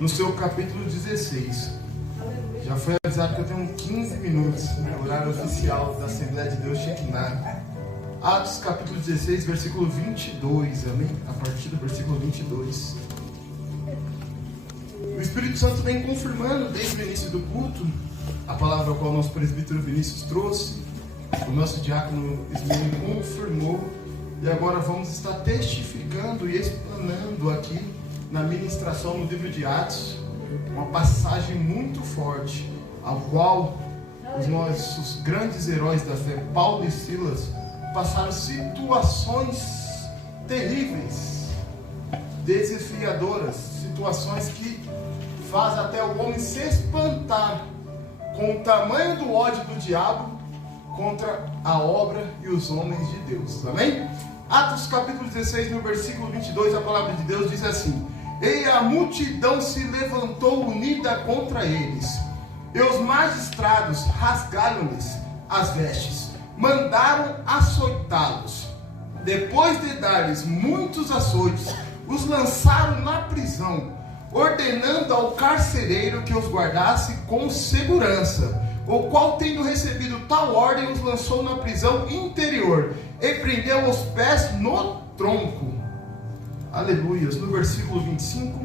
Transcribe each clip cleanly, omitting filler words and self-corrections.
no seu capítulo 16. Já foi avisado que eu tenho 15 minutos no horário oficial da Assembleia de Deus Shekinah. Atos capítulo 16, versículo 22, amém? A partir do versículo 22. O Espírito Santo vem confirmando desde o início do culto a palavra a qual o nosso presbítero Vinícius trouxe, o nosso diácono Ismael confirmou, e agora vamos estar testificando e explanando aqui na ministração no livro de Atos, uma passagem muito forte, ao qual os nossos grandes heróis da fé, Paulo e Silas, passaram situações terríveis, desafiadoras, situações que fazem até o homem se espantar com o tamanho do ódio do diabo contra a obra e os homens de Deus, amém? Atos capítulo 16, no versículo 22, a palavra de Deus diz assim: e a multidão se levantou unida contra eles, e os magistrados rasgaram-lhes as vestes, mandaram açoitá-los. Depois de dar-lhes muitos açoites, os lançaram na prisão, ordenando ao carcereiro que os guardasse com segurança, o qual, tendo recebido tal ordem, os lançou na prisão interior e prendeu os pés no tronco. Aleluias. No versículo 25,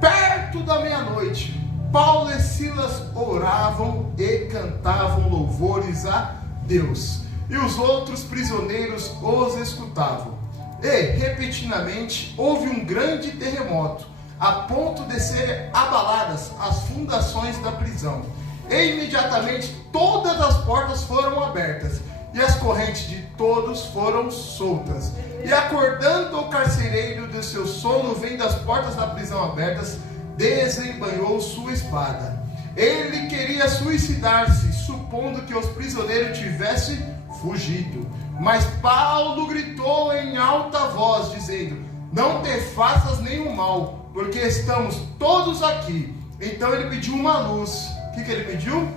perto da meia-noite, Paulo e Silas oravam e cantavam louvores a Deus, e os outros prisioneiros os escutavam. E repentinamente houve um grande terremoto, a ponto de serem abaladas as fundações da prisão, e imediatamente todas as portas foram abertas, e as correntes de todos foram soltas. E acordando o carcereiro do seu sono, vendo as portas da prisão abertas, desembanhou sua espada. Ele queria suicidar-se, supondo que os prisioneiros tivessem fugido. Mas Paulo gritou em alta voz, dizendo: não te faças nenhum mal, porque estamos todos aqui. Então ele pediu uma luz. O que ele pediu?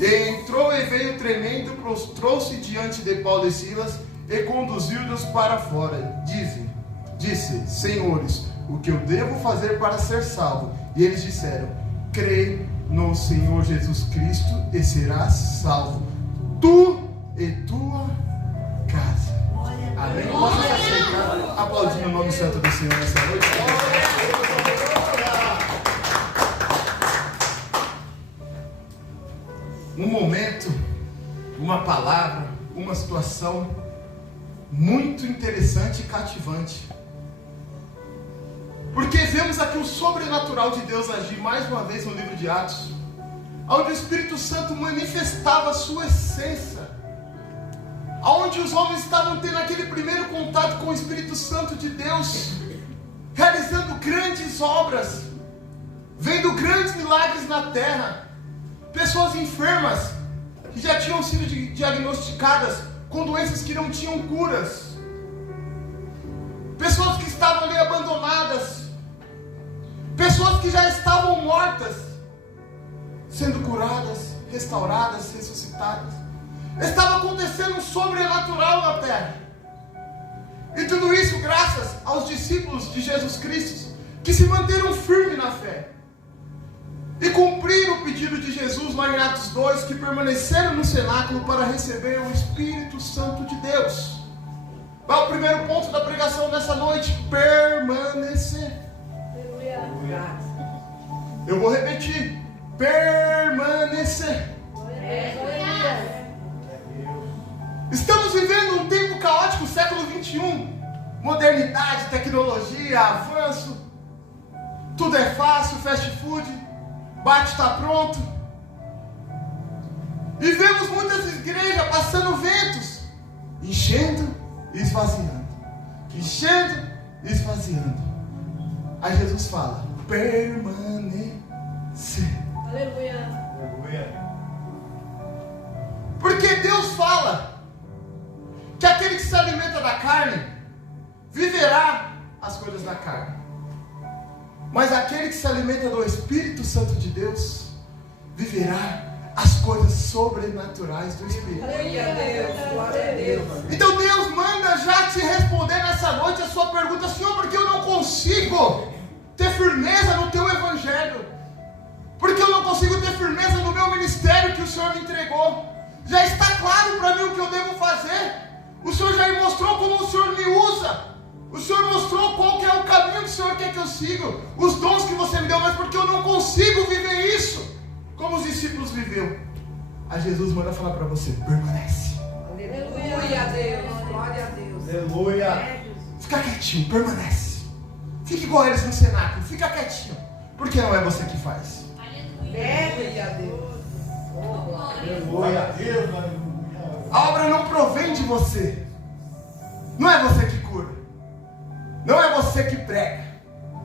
E entrou e veio tremendo, prostrou-se diante de Paulo e Silas e conduziu-nos para fora. Disse: senhores, o que eu devo fazer para ser salvo? E eles disseram: crê no Senhor Jesus Cristo e serás salvo, tu e tua casa. Amém? Posso aceitar aplaudindo o nome santo do Senhor nessa noite? Um momento, uma palavra, uma situação muito interessante e cativante, porque vemos aqui o sobrenatural de Deus agir mais uma vez no livro de Atos, onde o Espírito Santo manifestava a sua essência, onde os homens estavam tendo aquele primeiro contato com o Espírito Santo de Deus, realizando grandes obras, vendo grandes milagres na terra. Pessoas enfermas que já tinham sido diagnosticadas com doenças que não tinham curas. Pessoas que estavam ali abandonadas. Pessoas que já estavam mortas, sendo curadas, restauradas, ressuscitadas. Estava acontecendo um sobrenatural na terra. E tudo isso graças aos discípulos de Jesus Cristo, que se manteram firmes na fé e cumpriram o pedido de Jesus lá em Atos 2, que permaneceram no cenáculo para receber o Espírito Santo de Deus. Qual é o primeiro ponto da pregação dessa noite? Permanecer. Eu vou repetir: permanecer. Estamos vivendo um tempo caótico, século 21, modernidade, tecnologia, avanço, tudo é fácil, fast food, bate está pronto. E vemos muitas igrejas passando ventos, enchendo e esvaziando, enchendo e esvaziando. Aí Jesus fala: permanecer. Aleluia. Porque Deus fala que aquele que se alimenta da carne viverá as coisas da carne, mas aquele que se alimenta do Espírito Santo de Deus viverá as coisas sobrenaturais do Espírito. Glória a Deus. Então Deus manda já te responder nessa noite a sua pergunta: Senhor, porque eu não consigo ter firmeza no teu evangelho, porque eu não consigo ter firmeza no meu ministério que o Senhor me entregou. Já está claro para mim o que eu devo fazer. O Senhor já me mostrou como o Senhor me usa. O Senhor mostrou qual que é o caminho que o Senhor quer que eu siga, os dons que você me deu, mas porque eu não consigo viver isso como os discípulos viveu. Aí Jesus manda falar para você: permanece. Aleluia a Deus, glória a Deus. Aleluia. Fica quietinho, permanece. Fique igual eles no cenáculo, fica quietinho, porque não é você que faz. Aleluia a Deus. Aleluia a Deus. A obra não provém de você. Não é você que cura. Não é você que prega.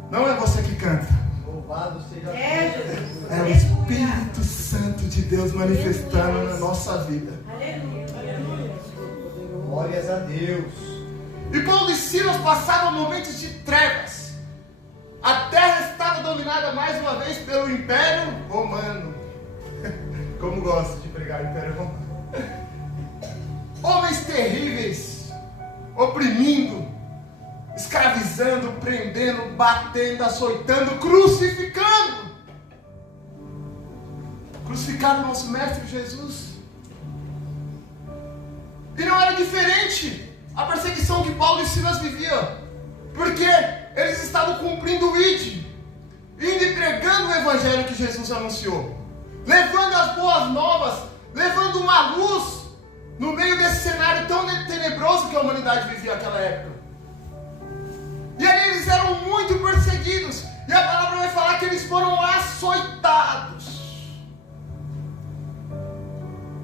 Não é você que canta. Louvado seja Jesus. É o Espírito Santo de Deus manifestando na nossa vida. Aleluia. Glórias a Deus. E Paulo e Silas passavam momentos de trevas. A terra estava dominada mais uma vez pelo Império Romano. Como gosto de pregar Império Romano. Homens terríveis, oprimindo, escravizando, prendendo, batendo, açoitando, crucificando. Crucificaram o nosso Mestre Jesus. E não era diferente a perseguição que Paulo e Silas viviam, porque eles estavam cumprindo o ID, indo e pregando o evangelho que Jesus anunciou, levando as boas novas, levando uma luz no meio desse cenário tão tenebroso que a humanidade vivia naquela época. E aí eles eram muito perseguidos, e a palavra vai falar que eles foram açoitados.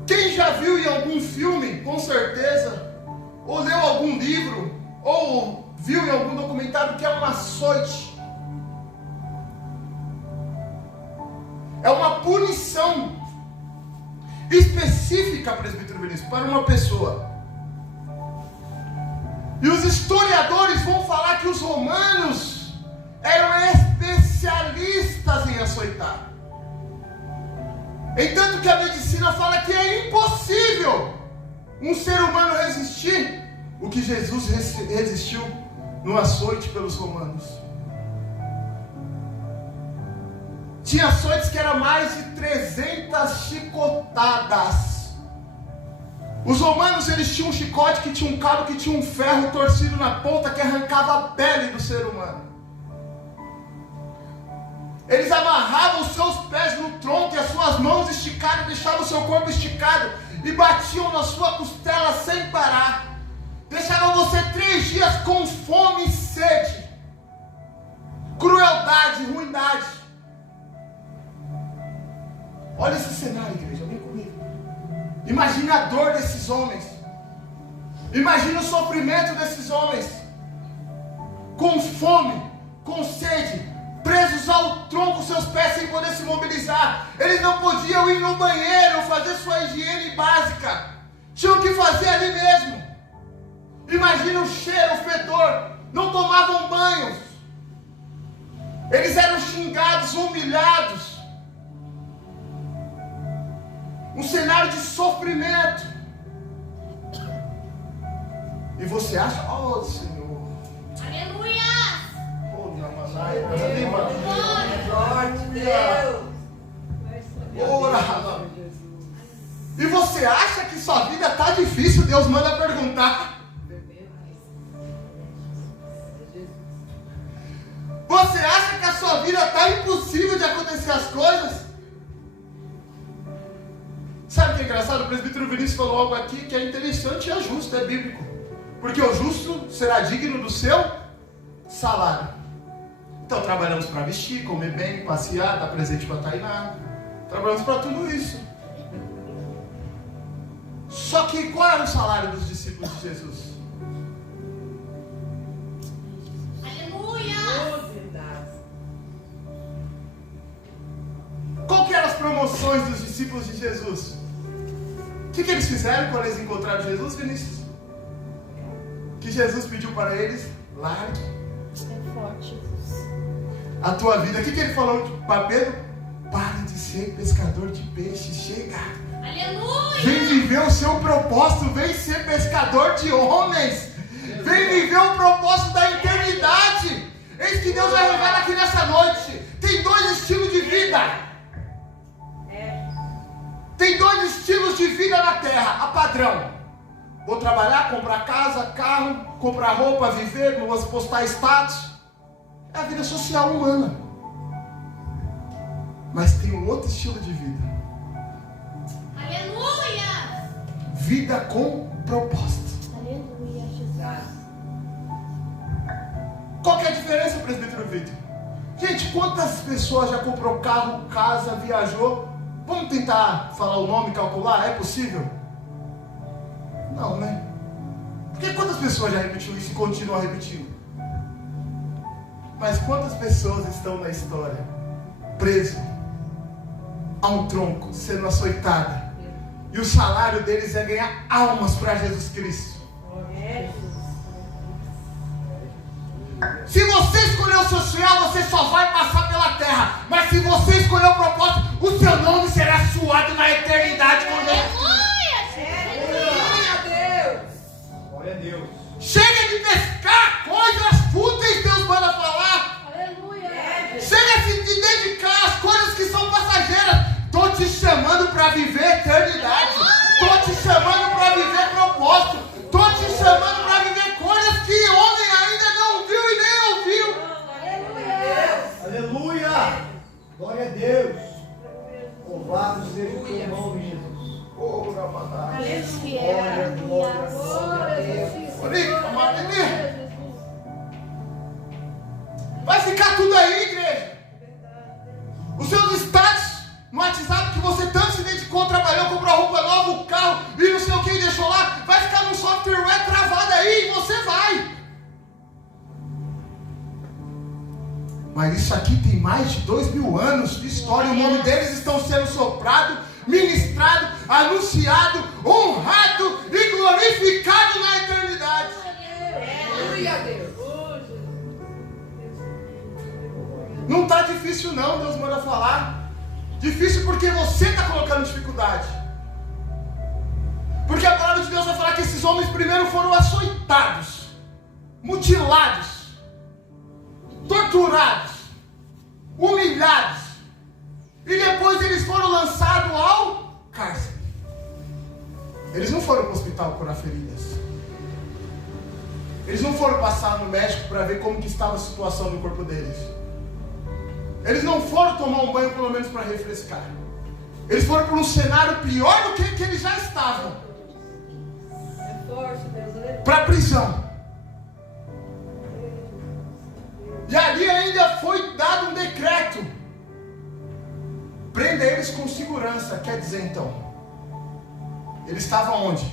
Quem já viu em algum filme, com certeza, ou leu algum livro, ou viu em algum documentário que é um açoite? É uma punição específica, presbítero Vinícius, para uma pessoa. E os historiadores vão falar que os romanos eram especialistas em açoitar. Entanto que a medicina fala que é impossível um ser humano resistir o que Jesus resistiu no açoite pelos romanos. Tinha açoites que eram mais de 300 chicotadas. Os romanos, eles tinham um chicote que tinha um cabo que tinha um ferro torcido na ponta que arrancava a pele do ser humano. Eles amarravam os seus pés no tronco e as suas mãos esticadas, deixavam o seu corpo esticado e batiam na sua costela sem parar. Deixavam você 3 dias com fome e sede, crueldade, ruindade. Olha esse cenário, igreja, vem comigo. Imagine a dor desses homens. Imagine o sofrimento desses homens. Com fome, com sede, presos ao tronco, seus pés sem poder se mobilizar. Eles não podiam ir no banheiro, fazer sua higiene básica. Tinham que fazer ali mesmo. Imagina o cheiro, o fedor. Não tomavam banhos. Eles eram xingados, humilhados. Um cenário de sofrimento. E você acha, oh Senhor, Aleluia! oh Namanai, Glória a Deus! ora. E você acha que sua vida está difícil? Deus manda perguntar. Você acha que a sua vida está impossível de acontecer as coisas? Sabe o que é engraçado? O presbítero Vinícius falou algo aqui que é interessante e é justo, é bíblico. Porque o justo será digno do seu salário. Então trabalhamos para vestir, comer bem, passear, dar presente para Tainá. Trabalhamos para tudo isso. Só que qual era o salário dos discípulos de Jesus? Aleluia! Qual que eram as promoções dos discípulos de Jesus? O que eles fizeram quando eles encontraram Jesus, Vinícius? Que Jesus pediu para eles: largue a tua vida. O que ele falou para Pedro? Pare de ser pescador de peixe, chega. Aleluia! Vem viver o seu propósito, vem ser pescador de homens. Vem viver o propósito da eternidade. Eis que Deus vai revelar aqui nessa noite. Tem dois estilos de vida. Tem dois estilos de vida na terra. A padrão. Vou trabalhar, comprar casa, carro, comprar roupa, viver, vou postar status. É a vida social humana. Mas tem um outro estilo de vida. Aleluia! Vida com propósito. Aleluia, Jesus. Qual que é a diferença, presbítero Vitor? Gente, quantas pessoas já comprou carro, casa, viajou? Vamos tentar falar o nome, calcular? É possível? Não, né? Porque quantas pessoas já repetiu isso e continuam repetindo? Mas quantas pessoas estão na história preso a um tronco, sendo açoitada, e o salário deles é ganhar almas para Jesus Cristo? Se você escolher o social, você só vai passar pela terra. Mas se você escolher o propósito, o seu nome será suado na eternidade com Deus. Glória a Deus. Chega de pescar coisas fúteis, Deus manda falar. Aleluia! Chega de dedicar às coisas que são passageiras. Estou te chamando para viver eternidade. Estou te chamando para viver propósito. Estou te chamando para viver coisas que homem ainda não viu e nem ouviu. Aleluia. Glória a Deus. Louvado seja o teu nome, Jesus. Vai ficar tudo aí, igreja. Os seus status no WhatsApp que você tanto se dedicou, trabalhou, comprou roupa nova, o carro e não sei o que e deixou lá, vai ficar num software web travado aí e você vai. Mas isso aqui tem mais de 2000 anos de história. O nome deles estão sendo soprado, ministrado, anunciado, honrado e glorificado na eternidade. Aleluia, Deus. Não está difícil não, Deus manda falar. Difícil porque você está colocando dificuldade. Porque a palavra de Deus vai falar que esses homens primeiro foram açoitados, mutilados, torturados, humilhados, e depois eles foram lançados ao cárcere. Eles não foram para o hospital curar feridas. Eles não foram passar no médico para ver como que estava a situação do corpo deles. Eles não foram tomar um banho pelo menos para refrescar. Eles foram para um cenário pior do que eles já estavam. Para a prisão. E ali ainda foi dado um decreto. Prenda eles com segurança. Quer dizer então, eles estavam onde?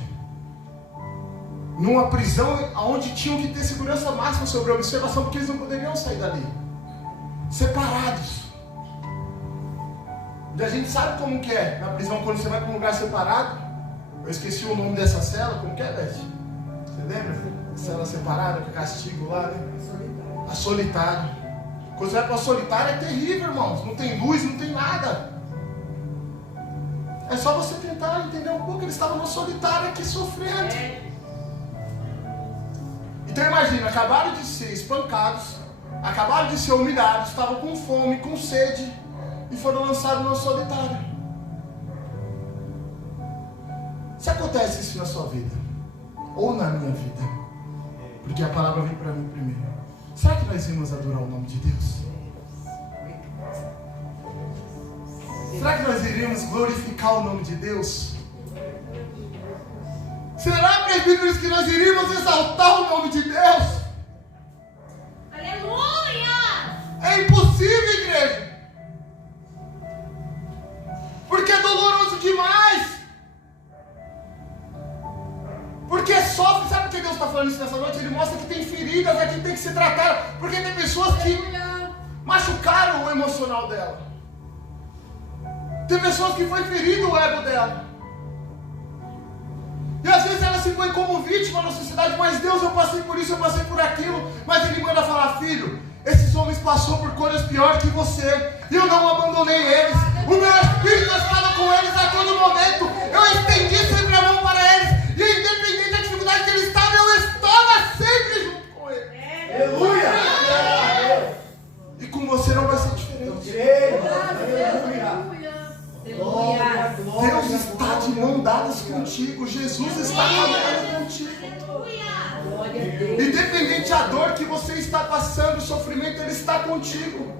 Numa prisão onde tinham que ter segurança máxima sobre a observação, porque eles não poderiam sair dali. Separados. E a gente sabe como que é na prisão quando você vai para um lugar separado. Eu esqueci o nome dessa cela. Como que é, Beth? Você lembra? Cela separada, com castigo lá, né? A solitária. Quando você vai para a solitária é terrível, irmãos. Não tem luz, não tem nada. É só você tentar entender um pouco. Eles estavam na solitária aqui sofrendo. Então imagina, acabaram de ser espancados, acabaram de ser humilhados, estavam com fome, com sede, e foram lançados na solitária. Se acontece isso na sua vida, ou na minha vida, porque a palavra vem para mim primeiro, será que nós iremos adorar o nome de Deus? Será que nós iremos glorificar o nome de Deus? Será, presbíteros, que nós iríamos exaltar o nome de Deus? Aleluia! É impossível, igreja. Porque é doloroso demais. Porque sofre. Sabe por que Deus está falando isso nessa noite? Ele mostra que tem feridas aqui que tem que ser tratadas. Porque tem pessoas que machucaram o emocional dela. Tem pessoas que foi ferido o ego dela. E às vezes ela se põe como vítima na sociedade. Mas Deus, eu passei por isso, eu passei por aquilo. Mas Ele manda falar: filho, esses homens passaram por coisas piores que você. E eu não abandonei eles. O meu Espírito estava com eles a todo momento. Eu estendi sempre a mão para eles. E independente da dificuldade que eles estavam, eu estava sempre junto com eles. Aleluia! contigo. Jesus está caminhando contigo. Glória a Deus. Independente da dor que você está passando, o sofrimento, Ele está contigo.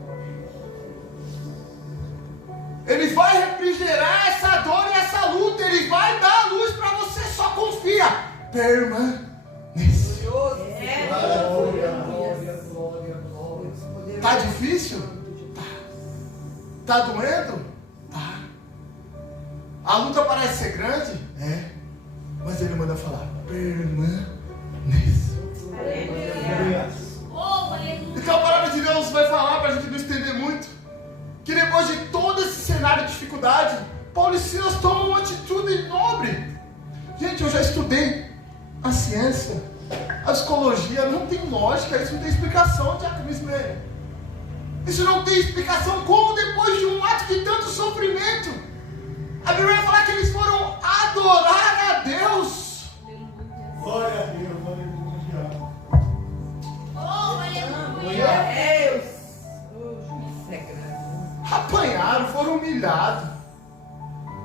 Ele vai refrigerar essa dor e essa luta. Ele vai dar a luz para você. Só confia. Permaneça. Glória, glória, glória, glória. Tá difícil? Tá doendo? Tá. A luta parece ser grande? É. Mas Ele manda falar: permaneça. Então a palavra de Deus vai falar, para a gente não estender muito, que depois de todo esse cenário de dificuldade, Paulo e Silas tomam uma atitude nobre. Gente, eu já estudei a ciência, a psicologia, não tem lógica, isso não tem explicação, Diácono Ismael. Isso não tem explicação. Como depois de um ato de tanto sofrimento, a Bíblia vai falar que eles foram adorar a Deus. Glória a Deus, aleluia. Deus. Apanharam, foram humilhados,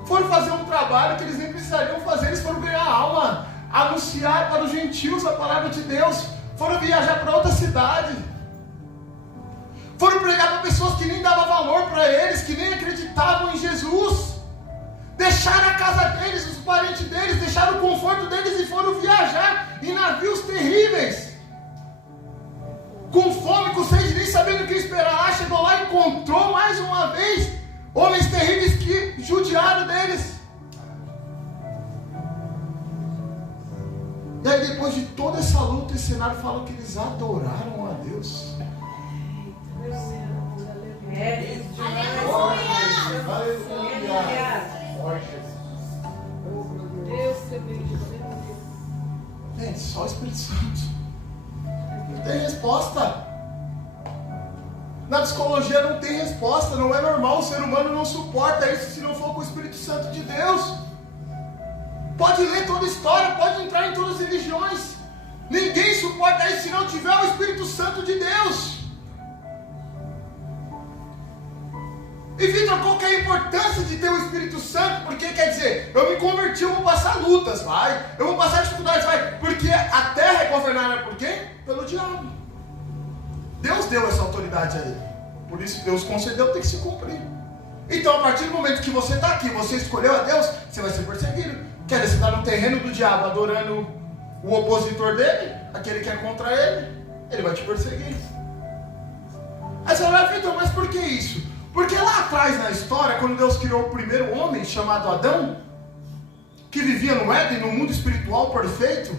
foram fazer um trabalho que eles nem precisariam fazer. Eles foram ganhar alma, anunciar para os gentios a palavra de Deus, foram viajar para outra cidade, foram pregar para pessoas que nem davam valor para eles, que nem acreditavam em Jesus. Deixaram a casa deles, os parentes deles, deixaram o conforto deles e foram viajar em navios terríveis, com fome, com sede, nem sabendo o que esperar lá. Chegou lá e encontrou mais uma vez homens terríveis que judiaram deles. E aí, depois de toda essa luta, esse cenário fala que eles adoraram a Deus. Gente, só o Espírito Santo. Não tem resposta. Na psicologia não tem resposta. Não é normal, o ser humano não suporta isso se não for com o Espírito Santo de Deus. Pode ler toda a história, pode entrar em todas as religiões, ninguém suporta isso se não tiver o Espírito Santo de Deus. E Vitor, qual que é a importância de ter o Espírito Santo? Porque quer dizer, eu me converti, eu vou passar lutas, vai. Eu vou passar dificuldades, vai. Porque a terra é governada por quem? Pelo diabo. Deus deu essa autoridade a ele. Por isso Deus concedeu, tem que se cumprir. Então a partir do momento que você está aqui, você escolheu a Deus, você vai ser perseguido. Quer dizer, você está no terreno do diabo, adorando o opositor dele, aquele que é contra ele vai te perseguir. Aí você vai, Vitor, mas por que isso? Porque lá atrás na história, quando Deus criou o primeiro homem, chamado Adão, que vivia no Éden, no mundo espiritual perfeito,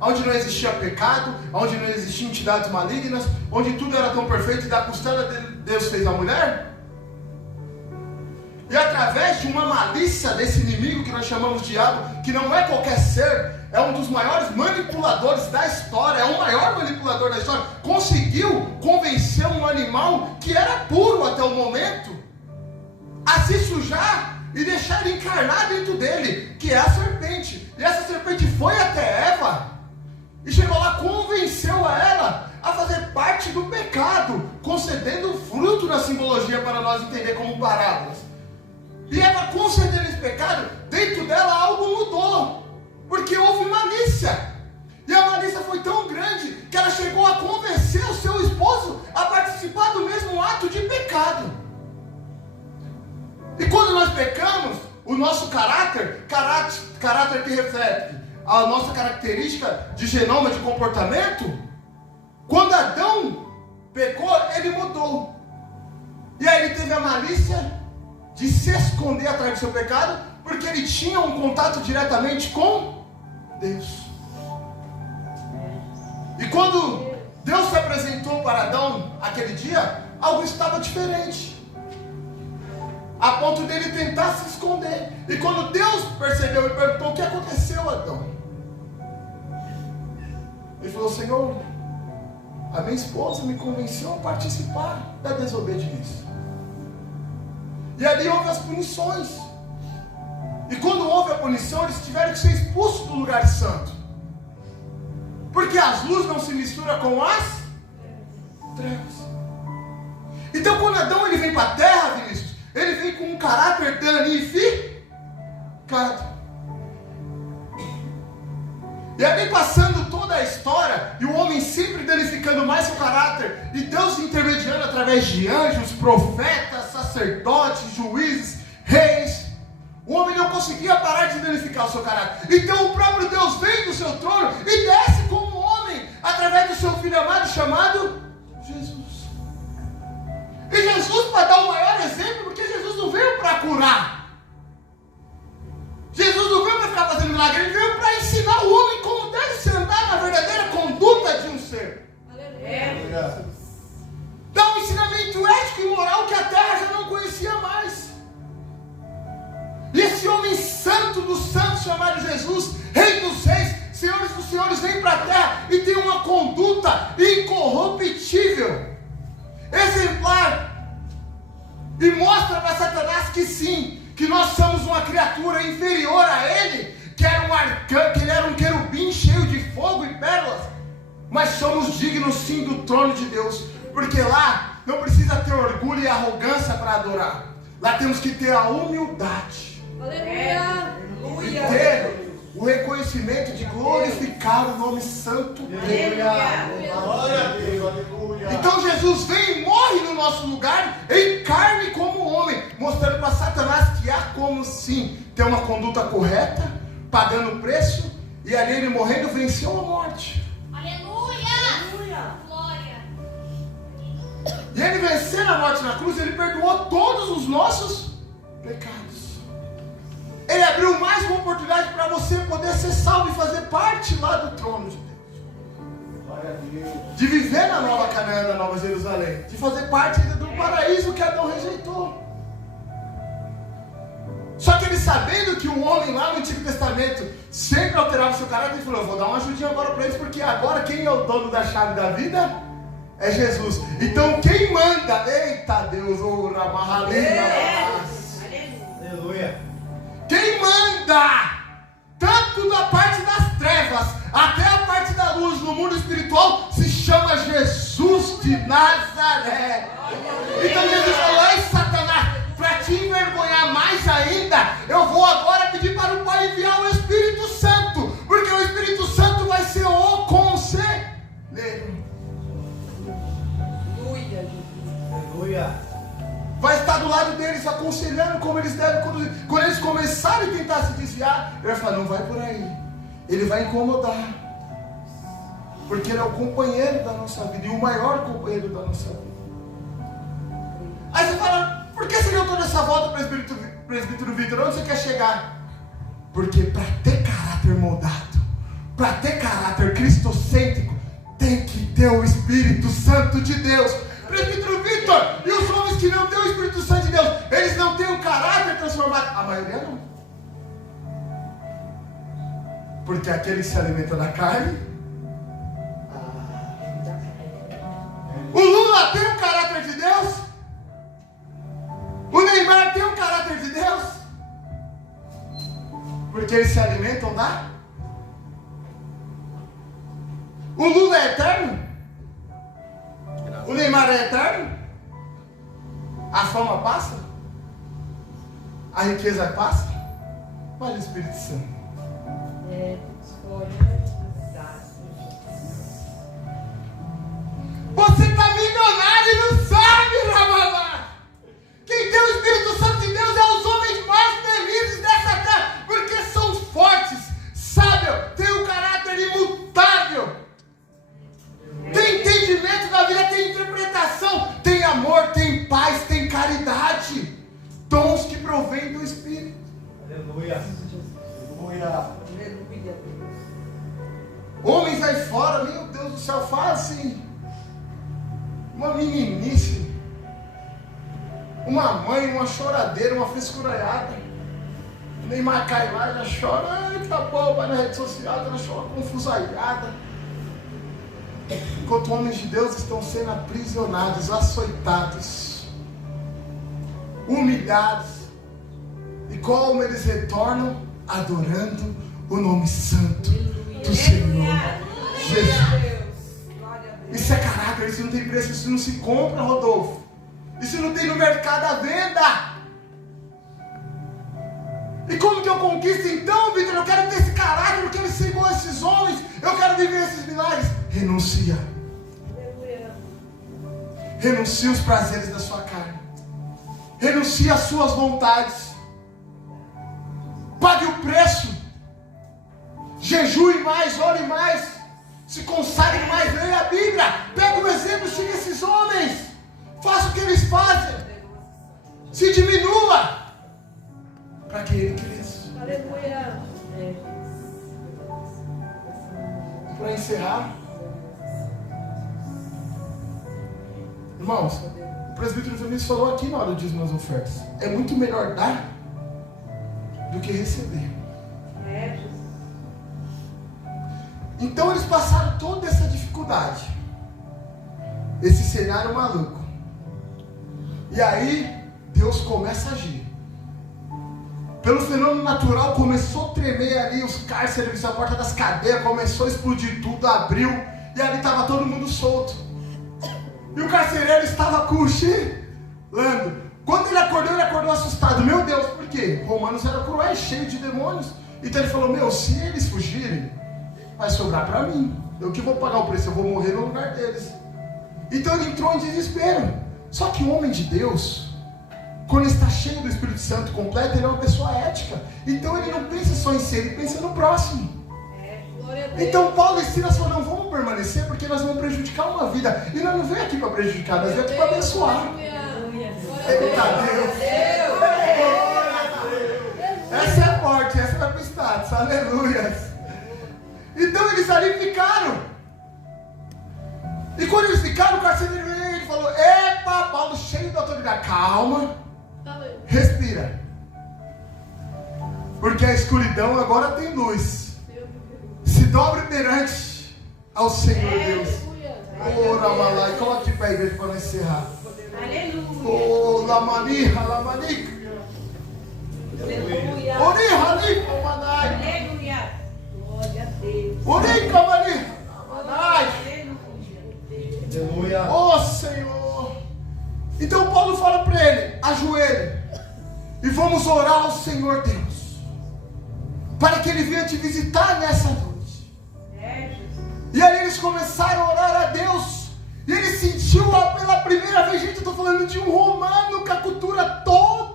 onde não existia pecado, onde não existiam entidades malignas, onde tudo era tão perfeito, e da costela dele Deus fez a mulher. E através de uma malícia desse inimigo que nós chamamos de diabo, que não é qualquer ser, é um dos maiores manipuladores da história, é o maior manipulador da história, conseguiu convencer um animal que era puro até o momento a se sujar e deixar ele encarnar dentro dele, que é a serpente. E essa serpente foi até Eva e chegou lá, convenceu a ela a fazer parte do pecado, concedendo fruto na simbologia para nós entender como parábolas. E Eva concedendo esse pecado, dentro dela algo mudou, porque houve malícia. E a malícia foi tão grande que ela chegou a convencer o seu esposo a participar do mesmo ato de pecado. E quando nós pecamos, o nosso caráter que reflete a nossa característica de genoma de comportamento, quando Adão pecou, ele mudou. E aí ele teve a malícia de se esconder atrás do seu pecado, porque ele tinha um contato diretamente com Deus. E quando Deus se apresentou para Adão aquele dia, algo estava diferente, a ponto dele tentar se esconder. E quando Deus percebeu e perguntou: o que aconteceu, Adão? Ele falou: Senhor, a minha esposa me convenceu a participar da desobediência. E ali houve as punições. E quando houve a punição, eles tiveram que ser expulsos do lugar santo, porque as luzes não se misturam com as trevas. Então quando Adão ele vem para a terra, Vinícius, ele vem com um caráter danificado. passando toda a história, e o homem sempre danificando mais seu caráter, e Deus intermediando através de anjos, profetas, sacerdotes, juízes, reis, o homem não conseguia parar de danificar o seu caráter. Então o próprio Deus vem do seu trono e desce como homem, através do seu Filho amado chamado Jesus. E Jesus, para dar o maior exemplo, porque Jesus não veio para curar, Jesus não veio para ficar fazendo milagre, ele veio para ensinar o homem como deve se andar na verdadeira conduta de um ser. Aleluia. Dá um ensinamento ético e moral que a terra já não conhecia mais. E esse homem santo dos santos chamado Jesus, Rei dos reis, Senhores dos senhores, vem para a terra e tem uma conduta incorruptível, exemplar, e mostra para Satanás que sim, que nós somos uma criatura inferior a ele, que era um arcanjo, que ele era um querubim cheio de fogo e pérolas, mas somos dignos sim do trono de Deus, porque lá não precisa ter orgulho e arrogância para adorar, lá temos que ter a humildade, e ter o reconhecimento de glorificar o nome santo dele. Glória a Deus, aleluia. Então Jesus vem e morre no nosso lugar, em carne como homem, mostrando para Satanás que há como sim ter uma conduta correta, pagando o preço, e ali ele morrendo venceu a morte. Aleluia. Glória. E ele vencendo a morte na cruz, ele perdoou todos os nossos pecados. Ele abriu mais uma oportunidade para você poder ser salvo e fazer parte lá do trono de Deus. Glória a Deus. De viver na nova Canaã, na nova Jerusalém. De fazer parte ainda do paraíso que Adão rejeitou. Só que ele, sabendo que o homem lá no Antigo Testamento sempre alterava seu caráter, ele falou: eu vou dar uma ajudinha agora para eles, porque agora quem é o dono da chave da vida é Jesus. Então quem manda, eita Deus, o Aleluia. quem manda, tanto da parte das trevas até a parte da luz no mundo espiritual, se chama Jesus de Nazaré. Então Jesus falou: ei Satanás, para te envergonhar mais ainda, eu vou agora pedir para o Pai enviar o Espírito Santo, porque o Espírito Santo vai ser o conselheiro. Aleluia. Vai estar do lado deles, aconselhando como eles devem conduzir. Quando eles começarem a tentar se desviar, ele vai falar: não vai por aí. Ele vai incomodar, porque ele é o companheiro da nossa vida, e o maior companheiro da nossa vida. Aí você fala: por que você deu toda essa volta, presbítero Vitor? Onde você quer chegar? Porque para ter caráter moldado, para ter caráter cristocêntrico, tem que ter o Espírito Santo de Deus. Presbítero Vitor, e os homens que não têm o Espírito Santo de Deus, eles não têm um caráter transformado? A maioria não. Porque aquele que se alimenta da carne. O Lula tem um caráter de Deus? O Neymar tem um caráter de Deus? Porque eles se alimentam da? O Lula é eterno? O Neymar é eterno? A fama passa? A riqueza passa? Olha o Espírito Santo. Você está milionário e não sabe, Ramalá. Quem tem o Espírito Santo de Deus é os homens mais felizes dessa terra, porque são fortes, sábios, têm um caráter imutável, tem entendimento da vida, tem interpretação, tem amor, tem paz, tem caridade, dons que provêm do Espírito. Aleluia. Aleluia. Homens aí fora, meu Deus do céu, fazem uma meninice, uma mãe, uma choradeira, uma frescuraiada. O Neymar cai lá, já chora, ai, tá bom, vai na rede social, ela chora confusaiada. Enquanto homens de Deus estão sendo aprisionados, açoitados, humilhados. E como eles retornam? Adorando o nome santo do Senhor Jesus. Isso é caráter, isso não tem preço, isso não se compra, Rodolfo. Isso não tem no mercado à venda. E como que eu conquisto então, Vitor? Eu quero ter esse caráter, eu quero ser igual a esses homens, eu quero viver esses milagres. Renuncia. Renuncia os prazeres da sua carne. Renuncia as suas vontades. Pague o preço. Jejue mais, ore mais. Se consagre mais, leia a Bíblia. Pega o exemplo, siga esses homens. Faça o que eles fazem. Se diminua. Para que ele cresça. Aleluia. Para encerrar, irmãos, o presbítero Vinícius falou aqui na hora do dízimo das ofertas. É muito melhor dar do que receber. Então eles passaram toda essa dificuldade, esse cenário maluco. E aí Deus começa a agir. Pelo fenômeno natural, começou a tremer ali os cárceres, a porta das cadeias, começou a explodir tudo, abriu, e ali estava todo mundo solto. E o carcereiro estava cochilando. Quando ele acordou assustado. Meu Deus, por quê? Romanos era cruel, cheio de demônios. Então ele falou, se eles fugirem, vai sobrar para mim. Eu que vou pagar o preço, eu vou morrer no lugar deles. Então ele entrou em desespero. Só que o homem de Deus, quando está cheio do Espírito Santo completo, ele é uma pessoa ética. Então ele não pensa só em si, ele pensa no próximo. Então Paulo ensina assim, não vamos permanecer porque nós vamos prejudicar uma vida. E nós não vemos aqui para prejudicar, nós vemos aqui para abençoar. Eita Deus! Essa é forte, essa vai para o status, aleluia. Então eles ali ficaram. E quando eles ficaram, o carcereiro veio e falou, epa, Paulo cheio de autoridade, calma, respira. Porque a escuridão agora tem luz. Se dobre perante ao Senhor Deus. Ora, malai, coloque para a igreja para não encerrar. Aleluia. Oh, lamaniha, lamanica. Aleluia. Oriha, lipa, manai. Aleluia. Glória a Deus. Orica, maniha, manai. Aleluia. Oh, Senhor. Então Paulo fala para ele, ajoelhe e vamos orar ao Senhor Deus, para que Ele venha te visitar nessa noite. E aí eles começaram a orar a Deus. E ele sentiu pela primeira vez, gente, eu estou falando de um romano com a cultura toda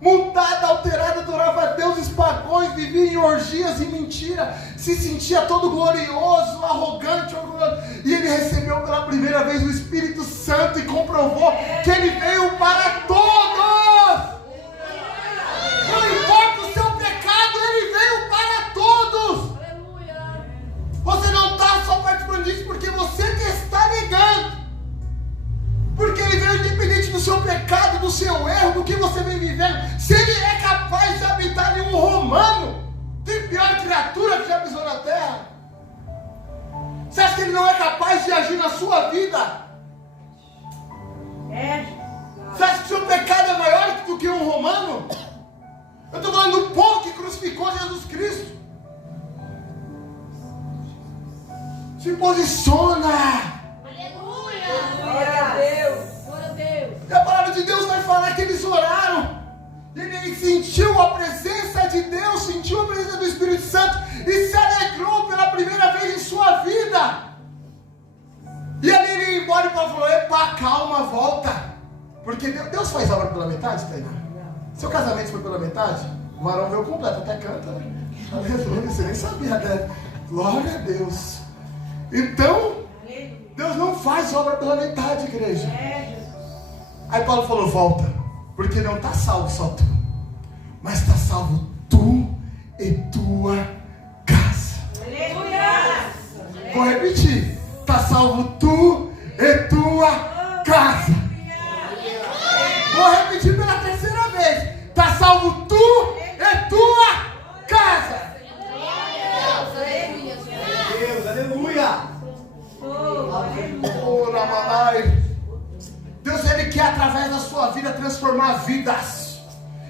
mudada, alterada, adorava a deuses pagões, vivia em orgias e mentira, se sentia todo glorioso, arrogante, orgulhoso. E ele recebeu pela primeira vez o Espírito Santo e comprovou que ele veio para todos. Não importa o seu pecado, ele veio para todos. Você não está só participando disso porque você que está negando. Porque ele veio independente do seu pecado, do seu erro, do que você vem vivendo. Se ele é capaz de habitar em um romano, tem pior criatura que já pisou na terra. Você acha que ele não é capaz de agir na sua vida? Você acha que o seu pecado é maior do que um romano? Eu estou falando do povo que crucificou Jesus Cristo. Se posiciona. Glória a Deus. Glória a Deus. E a palavra de Deus vai falar que eles oraram. E ele sentiu a presença de Deus, sentiu a presença do Espírito Santo e se alegrou pela primeira vez em sua vida. E ali ele ia embora e Paulo falou, epa, calma, volta. Porque Deus faz obra pela metade, Tainá? Seu casamento foi pela metade? O varão veio completo, até canta, né? Aleluia, você nem sabia, né? Glória a Deus. Então, Deus não faz obra pela metade, igreja. Aí Paulo falou, volta, porque não está salvo só tu, mas está salvo tu e tua casa. Aleluia. Vou repetir, está salvo tu e tua casa. Vou repetir pela terceira vez, está salvo tu e tua casa. Deus, aleluia. Deus, Ele quer através da sua vida transformar vidas.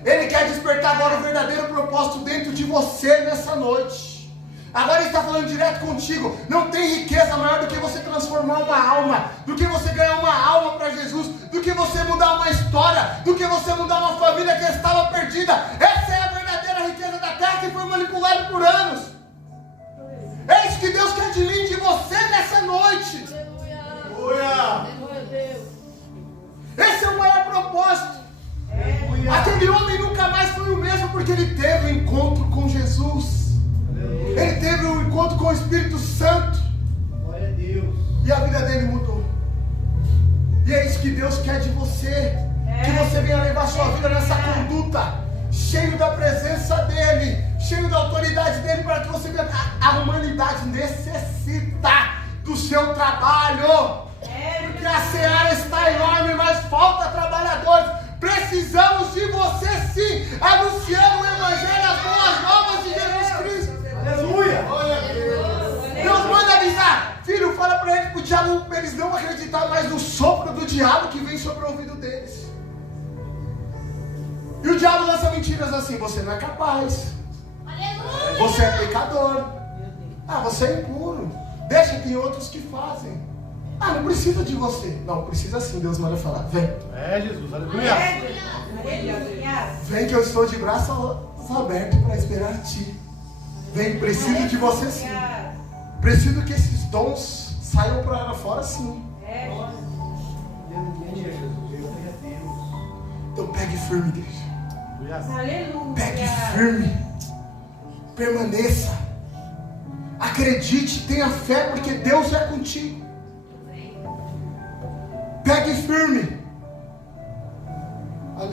Ele quer despertar agora o verdadeiro propósito dentro de você nessa noite. Agora Ele está falando direto contigo. Não tem riqueza maior do que você transformar uma alma, do que você ganhar uma alma para Jesus, do que você mudar uma história, do que você mudar uma família que estava perdida. Essa é a verdadeira que foi manipulado por anos. É isso que Deus quer de mim e de você nessa noite. Aleluia. Glória a Deus. Esse é o maior propósito. Aquele homem nunca mais foi o mesmo porque ele teve um encontro com Jesus. Ele teve um encontro com o Espírito Santo. Glória a Deus. E a vida dele mudou. E é isso que Deus quer de você. Que você venha levar sua vida nessa conduta, cheio da presença dele, cheio da autoridade dele, para que você veja a humanidade necessita do seu trabalho. Porque a seara está enorme, mas falta trabalhadores. Precisamos de você sim, anunciando o Evangelho, as boas novas de Jesus Cristo. Aleluia. Deus manda avisar. Filho, fala para eles, pro diabo, eles não acreditar mais no sopro do diabo que vem sobre o ouvido deles. E o diabo lança mentiras assim: você não é capaz. Aleluia. Você é pecador. Ah, você é impuro. Deixa, tem outros que fazem. Ah, não precisa de você. Não, precisa sim, Deus manda falar. Vem. Jesus, aleluia. Vem que eu estou de braços abertos para esperar ti. Vem, preciso de você sim. Preciso que esses dons saiam para fora sim. Então pegue firme, igreja. Pegue firme. Permaneça. Acredite, tenha fé, porque Deus é contigo. Pegue firme.